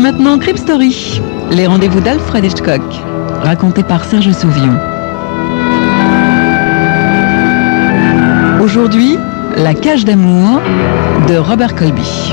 C'est maintenant Crime Story, les rendez-vous d'Alfred Hitchcock, racontés par Serge Souvion. Aujourd'hui, La cage d'amour de Robert Colby.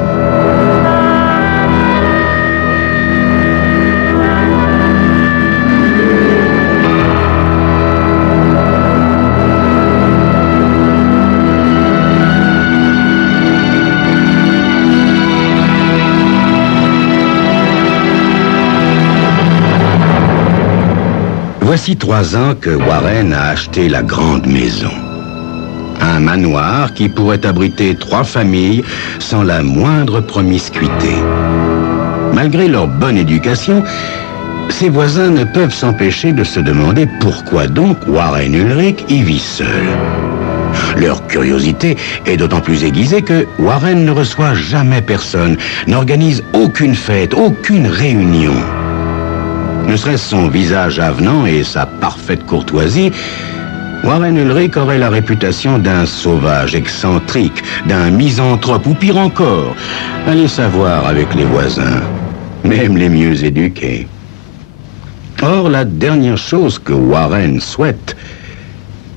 Voici 3 ans que Warren a acheté la grande maison. Un manoir qui pourrait abriter 3 familles sans la moindre promiscuité. Malgré leur bonne éducation, ses voisins ne peuvent s'empêcher de se demander pourquoi donc Warren Ulrich y vit seul. Leur curiosité est d'autant plus aiguisée que Warren ne reçoit jamais personne, n'organise aucune fête, aucune réunion. Ne serait-ce son visage avenant et sa parfaite courtoisie, Warren Ulrich aurait la réputation d'un sauvage excentrique, d'un misanthrope ou pire encore, allez savoir avec les voisins, même les mieux éduqués. Or, la dernière chose que Warren souhaite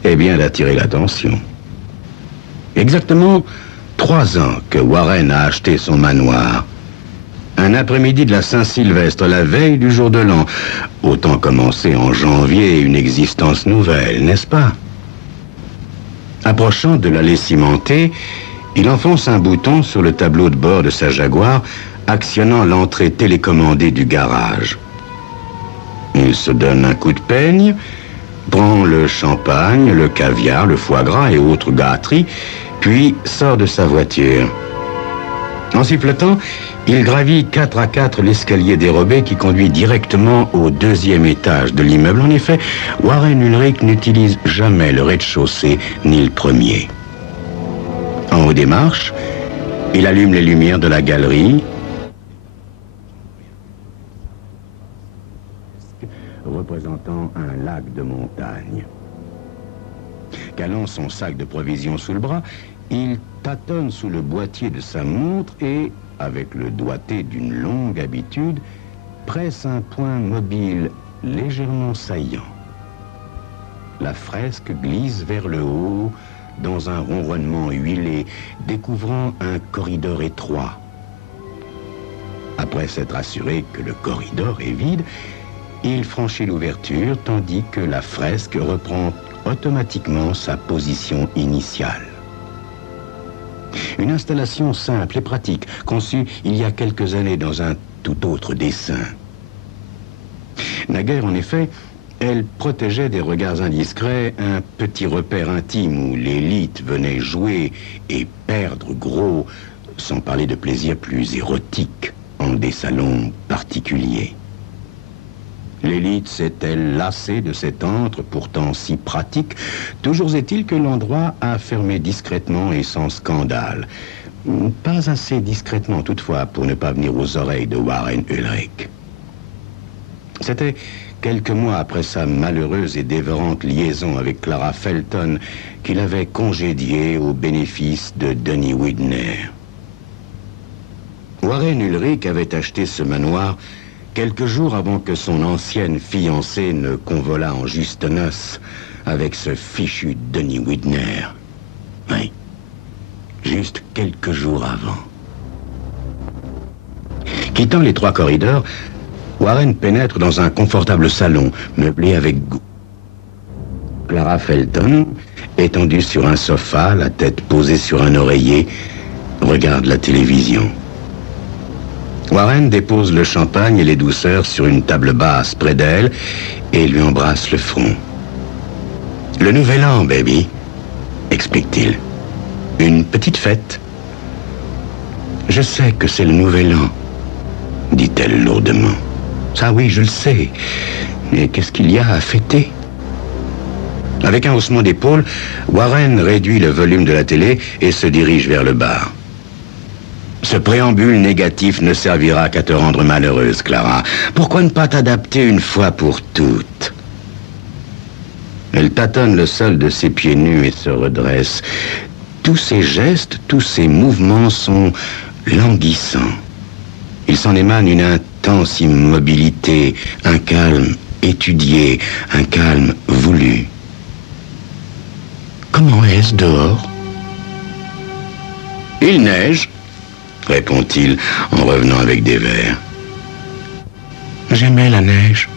est bien d'attirer l'attention. Exactement 3 ans que Warren a acheté son manoir. Un après-midi de la Saint-Sylvestre, la veille du jour de l'an. Autant commencer en janvier une existence nouvelle, n'est-ce pas? Approchant de l'allée cimentée, il enfonce un bouton sur le tableau de bord de sa Jaguar, actionnant l'entrée télécommandée du garage. Il se donne un coup de peigne, prend le champagne, le caviar, le foie gras et autres gâteries, puis sort de sa voiture. En sifflotant, il gravit 4 à 4 l'escalier dérobé qui conduit directement au 2e étage de l'immeuble. En effet, Warren Ulrich n'utilise jamais le rez-de-chaussée ni le premier. En haut des marches, il allume les lumières de la galerie, représentant un lac de montagne. Calant son sac de provisions sous le bras, il tâtonne sous le boîtier de sa montre et, avec le doigté d'une longue habitude, presse un point mobile légèrement saillant. La fresque glisse vers le haut dans un ronronnement huilé, découvrant un corridor étroit. Après s'être assuré que le corridor est vide, il franchit l'ouverture tandis que la fresque reprend automatiquement sa position initiale. Une installation simple et pratique, conçue il y a quelques années dans un tout autre dessin. Naguère, en effet, elle protégeait des regards indiscrets un petit repère intime où l'élite venait jouer et perdre gros, sans parler de plaisirs plus érotiques, en des salons particuliers. L'élite s'est-elle lassée de cet antre, pourtant si pratique? Toujours est-il que l'endroit a fermé discrètement et sans scandale. Pas assez discrètement, toutefois, pour ne pas venir aux oreilles de Warren Ulrich. C'était quelques mois après sa malheureuse et dévorante liaison avec Clara Felton qu'il avait congédiée au bénéfice de Denis Widner. Warren Ulrich avait acheté ce manoir quelques jours avant que son ancienne fiancée ne convolât en juste noces avec ce fichu Denis Widner. Oui, juste quelques jours avant. Quittant les 3 corridors, Warren pénètre dans un confortable salon, meublé avec goût. Clara Felton, étendue sur un sofa, la tête posée sur un oreiller, regarde la télévision. Warren dépose le champagne et les douceurs sur une table basse près d'elle et lui embrasse le front. « Le nouvel an, baby », explique-t-il. « Une petite fête. »« Je sais que c'est le nouvel an, » dit-elle lourdement. « Ça oui, je le sais. Mais qu'est-ce qu'il y a à fêter ?» Avec un haussement d'épaule, Warren réduit le volume de la télé et se dirige vers le bar. Ce préambule négatif ne servira qu'à te rendre malheureuse, Clara. Pourquoi ne pas t'adapter une fois pour toutes? Elle tâtonne le sol de ses pieds nus et se redresse. Tous ses gestes, tous ses mouvements sont languissants. Il s'en émane une intense immobilité, un calme étudié, un calme voulu. Comment est-ce dehors? Il neige, répond-il en revenant avec des verres. J'aimais la neige,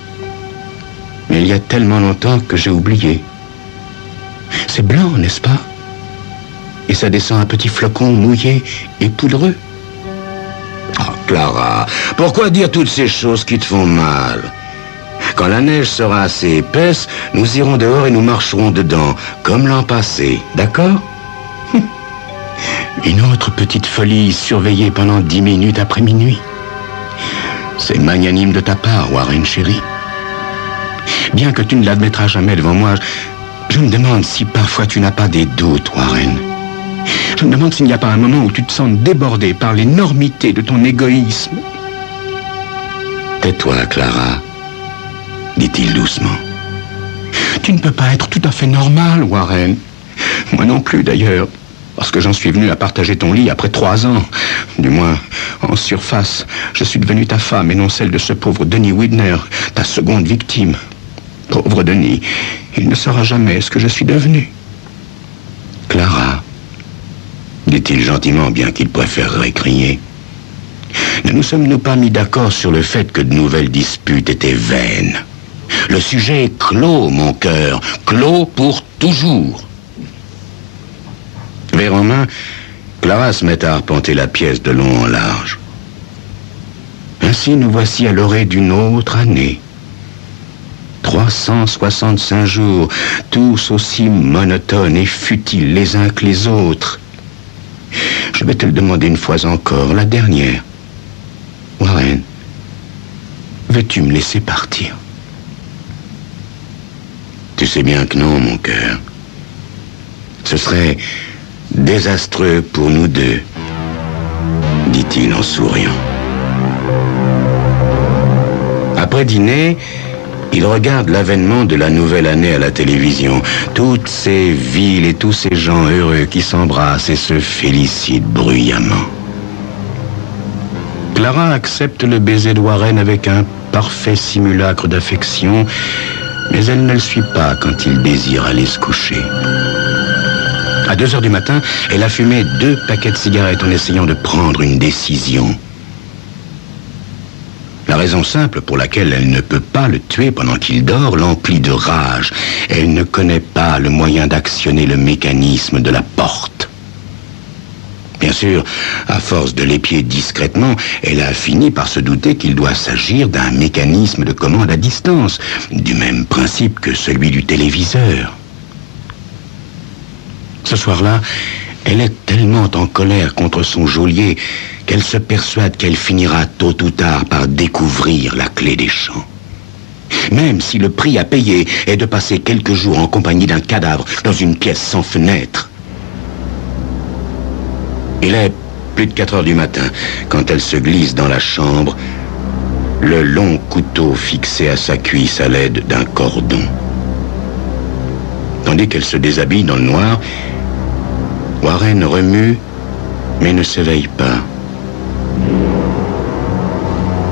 mais il y a tellement longtemps que j'ai oublié. C'est blanc, n'est-ce pas? Et ça descend un petit flocon mouillé et poudreux. Oh, Clara, pourquoi dire toutes ces choses qui te font mal? Quand la neige sera assez épaisse, nous irons dehors et nous marcherons dedans, comme l'an passé, d'accord? Une autre petite folie surveillée pendant 10 minutes après minuit. C'est magnanime de ta part, Warren, chérie. Bien que tu ne l'admettras jamais devant moi, je me demande si parfois tu n'as pas des doutes, Warren. Je me demande s'il n'y a pas un moment où tu te sens débordé par l'énormité de ton égoïsme. Tais-toi, Clara, dit-il doucement. Tu ne peux pas être tout à fait normal, Warren. Moi non plus, d'ailleurs, parce que j'en suis venu à partager ton lit après 3 ans. Du moins, en surface, je suis devenu ta femme et non celle de ce pauvre Denis Widner, ta seconde victime. Pauvre Denis, il ne saura jamais ce que je suis devenu. Clara, dit-il gentiment, bien qu'il préférerait crier, ne nous sommes-nous pas mis d'accord sur le fait que de nouvelles disputes étaient vaines? Le sujet est clos, mon cœur, clos pour toujours. Verre en main, Clara se met à arpenter la pièce de long en large. Ainsi nous voici à l'orée d'une autre année. 365 jours, tous aussi monotones et futiles les uns que les autres. Je vais te le demander une fois encore, la dernière. Warren, veux-tu me laisser partir? Tu sais bien que non, mon cœur. Ce serait désastreux pour nous deux, dit-il en souriant. Après dîner, il regarde l'avènement de la nouvelle année à la télévision. Toutes ces villes et tous ces gens heureux qui s'embrassent et se félicitent bruyamment. Clara accepte le baiser de Warren avec un parfait simulacre d'affection, mais elle ne le suit pas quand il désire aller se coucher. À 2 heures du matin, elle a fumé 2 paquets de cigarettes en essayant de prendre une décision. La raison simple pour laquelle elle ne peut pas le tuer pendant qu'il dort l'emplit de rage. Elle ne connaît pas le moyen d'actionner le mécanisme de la porte. Bien sûr, à force de l'épier discrètement, elle a fini par se douter qu'il doit s'agir d'un mécanisme de commande à distance, du même principe que celui du téléviseur. Ce soir-là, elle est tellement en colère contre son geôlier qu'elle se persuade qu'elle finira tôt ou tard par découvrir la clé des champs. Même si le prix à payer est de passer quelques jours en compagnie d'un cadavre dans une pièce sans fenêtre. Il est plus de 4 heures du matin quand elle se glisse dans la chambre, le long couteau fixé à sa cuisse à l'aide d'un cordon. Tandis qu'elle se déshabille dans le noir, Warren remue, mais ne s'éveille pas.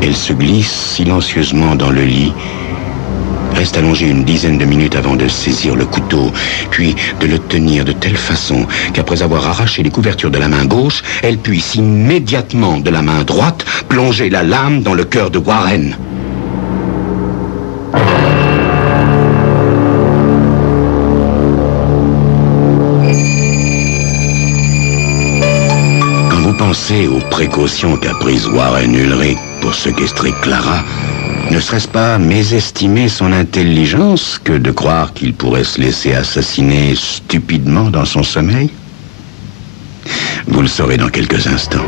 Elle se glisse silencieusement dans le lit, reste allongée une dizaine de minutes avant de saisir le couteau, puis de le tenir de telle façon qu'après avoir arraché les couvertures de la main gauche, elle puisse immédiatement de la main droite plonger la lame dans le cœur de Warren. Pensez aux précautions qu'a prises Warren Ulrich pour séquestrer Clara. Ne serait-ce pas mésestimer son intelligence que de croire qu'il pourrait se laisser assassiner stupidement dans son sommeil? Vous le saurez dans quelques instants.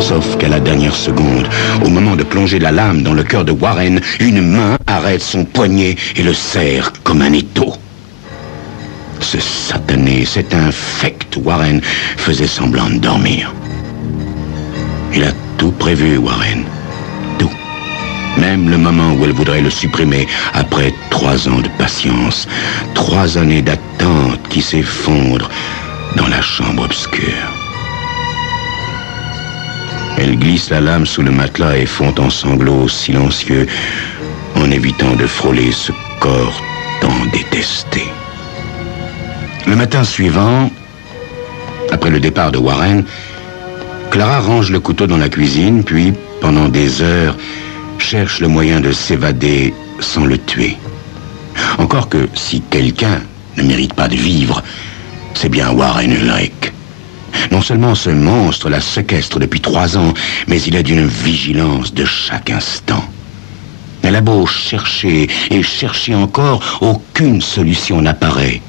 Sauf qu'à la dernière seconde, au moment de plonger la lame dans le cœur de Warren, une main arrête son poignet et le serre comme un étau. Ce satané, cet infect Warren faisait semblant de dormir. Il a tout prévu, Warren. Tout. Même le moment où elle voudrait le supprimer, après 3 ans de patience, 3 années d'attente qui s'effondrent dans la chambre obscure. Elle glisse la lame sous le matelas et fond en sanglots silencieux, en évitant de frôler ce corps tant détesté. Le matin suivant, après le départ de Warren, Clara range le couteau dans la cuisine, puis, pendant des heures, cherche le moyen de s'évader sans le tuer. Encore que, si quelqu'un ne mérite pas de vivre, c'est bien Warren Ulrich. Non seulement ce monstre la séquestre depuis 3 ans, mais il est d'une vigilance de chaque instant. Elle a beau chercher et chercher encore, aucune solution n'apparaît.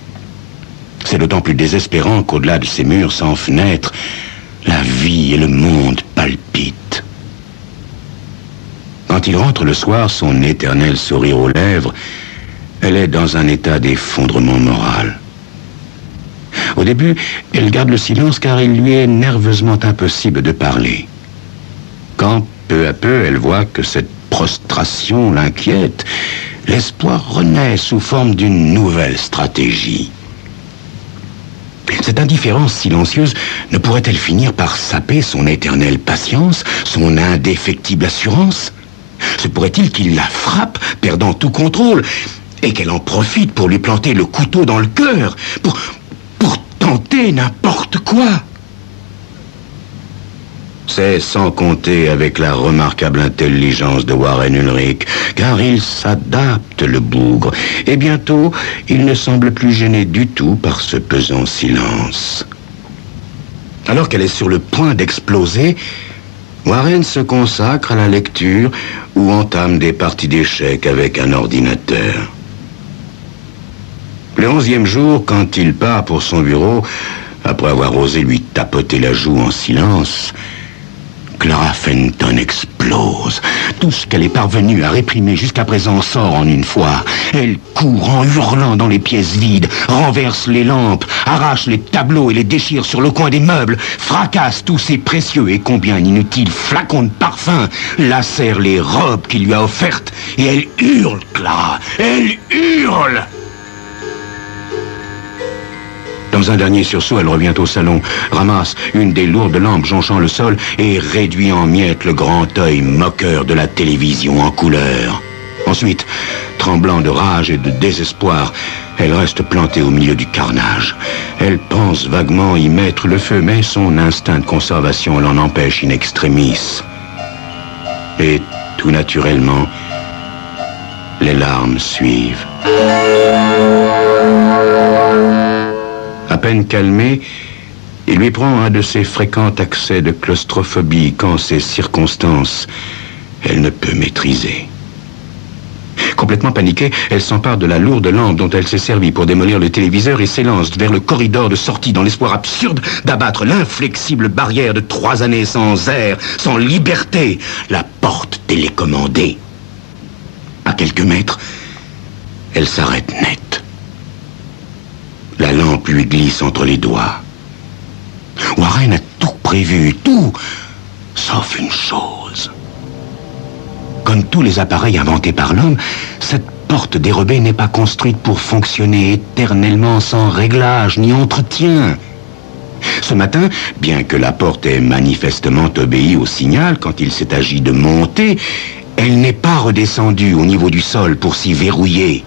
C'est d'autant plus désespérant qu'au-delà de ces murs sans fenêtres, la vie et le monde palpitent. Quand il rentre le soir, son éternel sourire aux lèvres, elle est dans un état d'effondrement moral. Au début, elle garde le silence car il lui est nerveusement impossible de parler. Quand, peu à peu, elle voit que cette prostration l'inquiète, l'espoir renaît sous forme d'une nouvelle stratégie. Cette indifférence silencieuse ne pourrait-elle finir par saper son éternelle patience, son indéfectible assurance? Se pourrait-il qu'il la frappe, perdant tout contrôle, et qu'elle en profite pour lui planter le couteau dans le cœur, pour tenter n'importe quoi? C'est sans compter avec la remarquable intelligence de Warren Ulrich, car il s'adapte, le bougre, et bientôt, il ne semble plus gêné du tout par ce pesant silence. Alors qu'elle est sur le point d'exploser, Warren se consacre à la lecture ou entame des parties d'échecs avec un ordinateur. Le 11e jour, quand il part pour son bureau, après avoir osé lui tapoter la joue en silence, Clara Fenton explose. Tout ce qu'elle est parvenue à réprimer jusqu'à présent sort en une fois. Elle court en hurlant dans les pièces vides, renverse les lampes, arrache les tableaux et les déchire sur le coin des meubles, fracasse tous ses précieux et combien inutiles flacons de parfum, lacère les robes qu'il lui a offertes, et elle hurle, Clara, elle hurle! Dans un dernier sursaut, elle revient au salon, ramasse une des lourdes lampes jonchant le sol et réduit en miettes le grand œil moqueur de la télévision en couleur. Ensuite, tremblant de rage et de désespoir, elle reste plantée au milieu du carnage. Elle pense vaguement y mettre le feu, mais son instinct de conservation l'en empêche in extremis. Et tout naturellement, les larmes suivent. À peine calmé, il lui prend un de ces fréquents accès de claustrophobie quand ces circonstances, elle ne peut maîtriser. Complètement paniquée, elle s'empare de la lourde lampe dont elle s'est servie pour démolir le téléviseur et s'élance vers le corridor de sortie dans l'espoir absurde d'abattre l'inflexible barrière de 3 années sans air, sans liberté, la porte télécommandée. À quelques mètres, elle s'arrête net. La lampe lui glisse entre les doigts. Warren a tout prévu, tout, sauf une chose. Comme tous les appareils inventés par l'homme, cette porte dérobée n'est pas construite pour fonctionner éternellement sans réglage ni entretien. Ce matin, bien que la porte ait manifestement obéi au signal quand il s'est agi de monter, elle n'est pas redescendue au niveau du sol pour s'y verrouiller.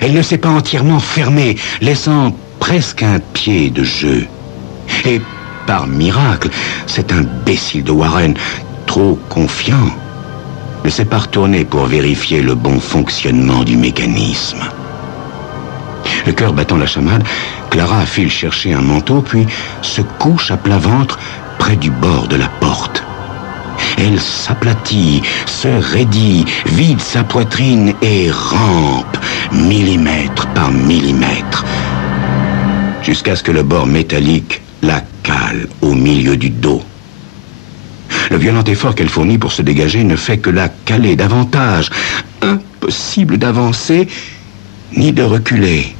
Elle ne s'est pas entièrement fermée, laissant presque un pied de jeu. Et, par miracle, cet imbécile de Warren, trop confiant, ne s'est pas retourné pour vérifier le bon fonctionnement du mécanisme. Le cœur battant la chamade, Clara file chercher un manteau, puis se couche à plat ventre près du bord de la porte. Elle s'aplatit, se raidit, vide sa poitrine et rampe, millimètre par millimètre, jusqu'à ce que le bord métallique la cale au milieu du dos. Le violent effort qu'elle fournit pour se dégager ne fait que la caler davantage. Impossible d'avancer ni de reculer.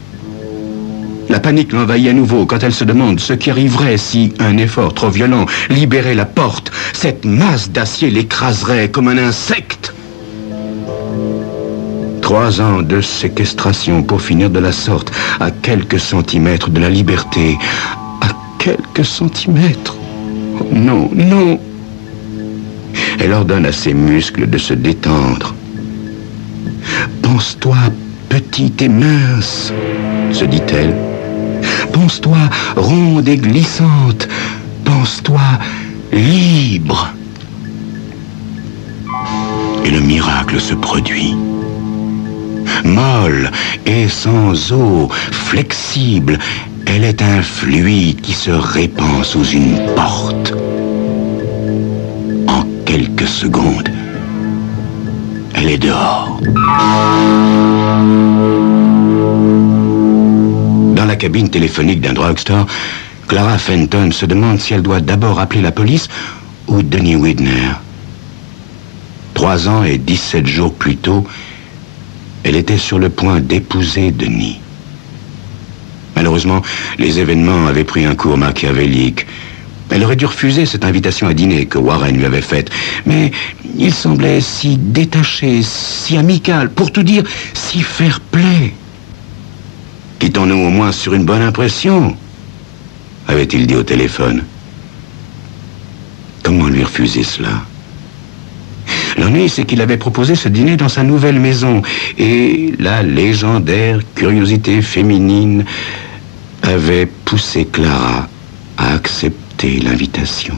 La panique l'envahit à nouveau quand elle se demande ce qui arriverait si un effort trop violent libérait la porte. Cette masse d'acier l'écraserait comme un insecte. 3 ans de séquestration pour finir de la sorte, à quelques centimètres de la liberté. À quelques centimètres. Oh non, non. Elle ordonne à ses muscles de se détendre. Pense-toi petite et mince, se dit-elle. Pense-toi ronde et glissante. Pense-toi libre. Et le miracle se produit. Molle et sans eau, flexible, elle est un fluide qui se répand sous une porte. En quelques secondes, elle est dehors. Dans la cabine téléphonique d'un drugstore, Clara Fenton se demande si elle doit d'abord appeler la police ou Denis Widner. 3 ans et 17 jours plus tôt, elle était sur le point d'épouser Denis. Malheureusement, les événements avaient pris un cours machiavélique. Elle aurait dû refuser cette invitation à dîner que Warren lui avait faite. Mais il semblait si détaché, si amical, pour tout dire, si fair-play. Quittons-nous au moins sur une bonne impression, avait-il dit au téléphone. Comment lui refuser cela? L'ennui, c'est qu'il avait proposé ce dîner dans sa nouvelle maison. Et la légendaire curiosité féminine avait poussé Clara à accepter l'invitation.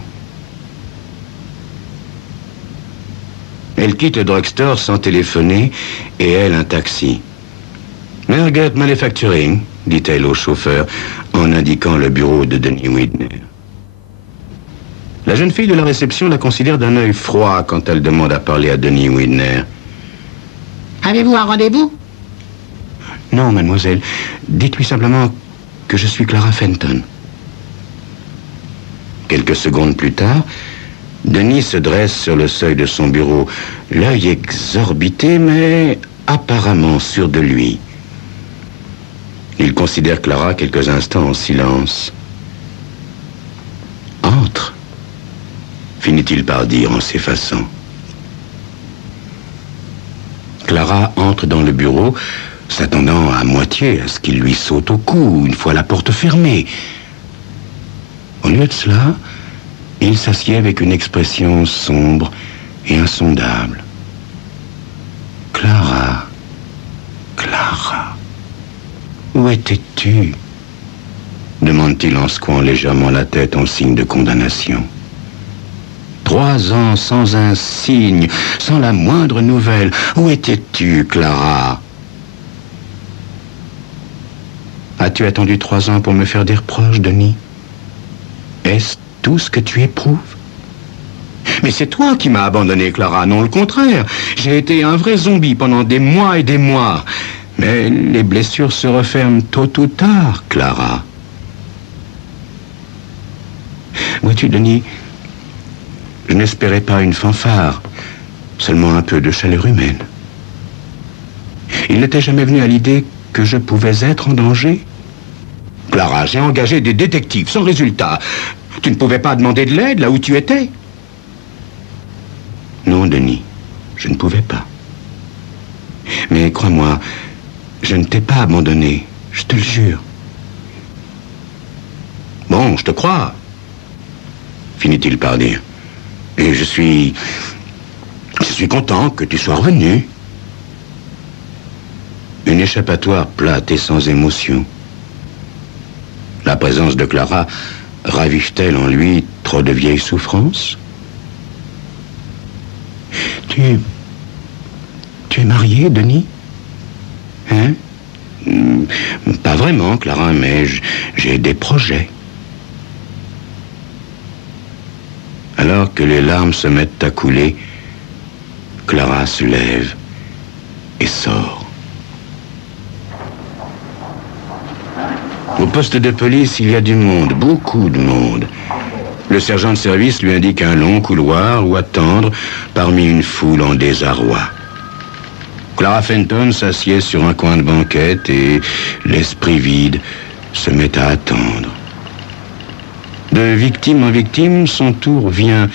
Elle quitte le drugstore sans téléphoner et elle un taxi. Merget Manufacturing, dit-elle au chauffeur en indiquant le bureau de Denis Widner. La jeune fille de la réception la considère d'un œil froid quand elle demande à parler à Denis Widner. Avez-vous un rendez-vous? Non, mademoiselle. Dites-lui simplement que je suis Clara Fenton. Quelques secondes plus tard, Denis se dresse sur le seuil de son bureau, l'œil exorbité, mais apparemment sûr de lui. Il considère Clara quelques instants en silence. Entre, finit-il par dire en s'effaçant. Clara entre dans le bureau, s'attendant à moitié à ce qu'il lui saute au cou une fois la porte fermée. Au lieu de cela, il s'assied avec une expression sombre et insondable. Clara, Clara, où étais-tu? Demande-t-il en secouant légèrement la tête en signe de condamnation. 3 ans sans un signe, sans la moindre nouvelle. Où étais-tu, Clara? As-tu attendu 3 ans pour me faire des reproches, Denis? Est-ce tout ce que tu éprouves? Mais c'est toi qui m'as abandonné, Clara, non le contraire. J'ai été un vrai zombie pendant des mois et des mois. Mais les blessures se referment tôt ou tard, Clara. Vois-tu, Denis, je n'espérais pas une fanfare, seulement un peu de chaleur humaine. Il n'était jamais venu à l'idée que je pouvais être en danger. Clara, j'ai engagé des détectives sans résultat. Tu ne pouvais pas demander de l'aide là où tu étais? Non, Denis, je ne pouvais pas. Mais crois-moi, je ne t'ai pas abandonné, je te le jure. Bon, je te crois, finit-il par dire. Et je suis content que tu sois revenu. Une échappatoire plate et sans émotion. La présence de Clara ravive-t-elle en lui trop de vieilles souffrances? Tu es marié, Denis? Hein? Pas vraiment, Clara, mais j'ai des projets. Alors que les larmes se mettent à couler, Clara se lève et sort. Au poste de police, il y a du monde, beaucoup de monde. Le sergent de service lui indique un long couloir où attendre parmi une foule en désarroi. Clara Fenton s'assied sur un coin de banquette et, l'esprit vide, se met à attendre. De victime en victime, son tour vient.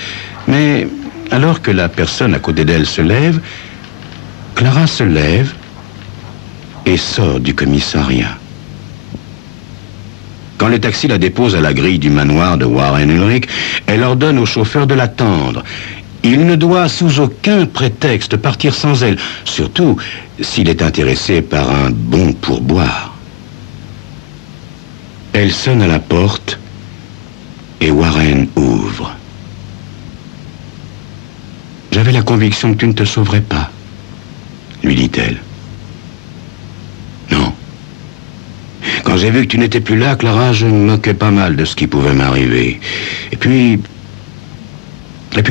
Mais alors que la personne à côté d'elle se lève, Clara se lève et sort du commissariat. Quand le taxi la dépose à la grille du manoir de Warren Ulrich, elle ordonne au chauffeur de l'attendre. Il ne doit sous aucun prétexte partir sans elle, surtout s'il est intéressé par un bon pourboire. Elle sonne à la porte et Warren ouvre. « J'avais la conviction que tu ne te sauverais pas, » lui dit-elle. « Non. Quand j'ai vu que tu n'étais plus là, Clara, je me moquais pas mal de ce qui pouvait m'arriver. Et puis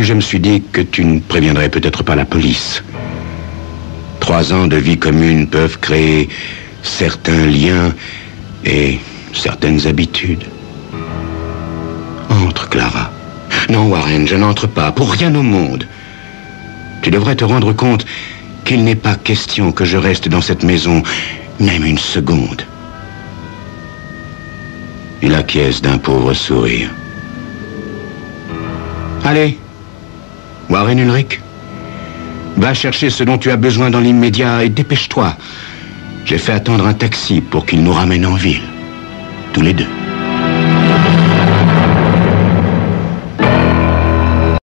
je me suis dit que tu ne préviendrais peut-être pas la police. 3 ans de vie commune peuvent créer certains liens et certaines habitudes. Entre, Clara. Non, Warren, je n'entre pas, pour rien au monde. Tu devrais te rendre compte qu'il n'est pas question que je reste dans cette maison, même une seconde. Il acquiesce d'un pauvre sourire. Allez, Warren Ulrich, va chercher ce dont tu as besoin dans l'immédiat et dépêche-toi. J'ai fait attendre un taxi pour qu'il nous ramène en ville, tous les deux.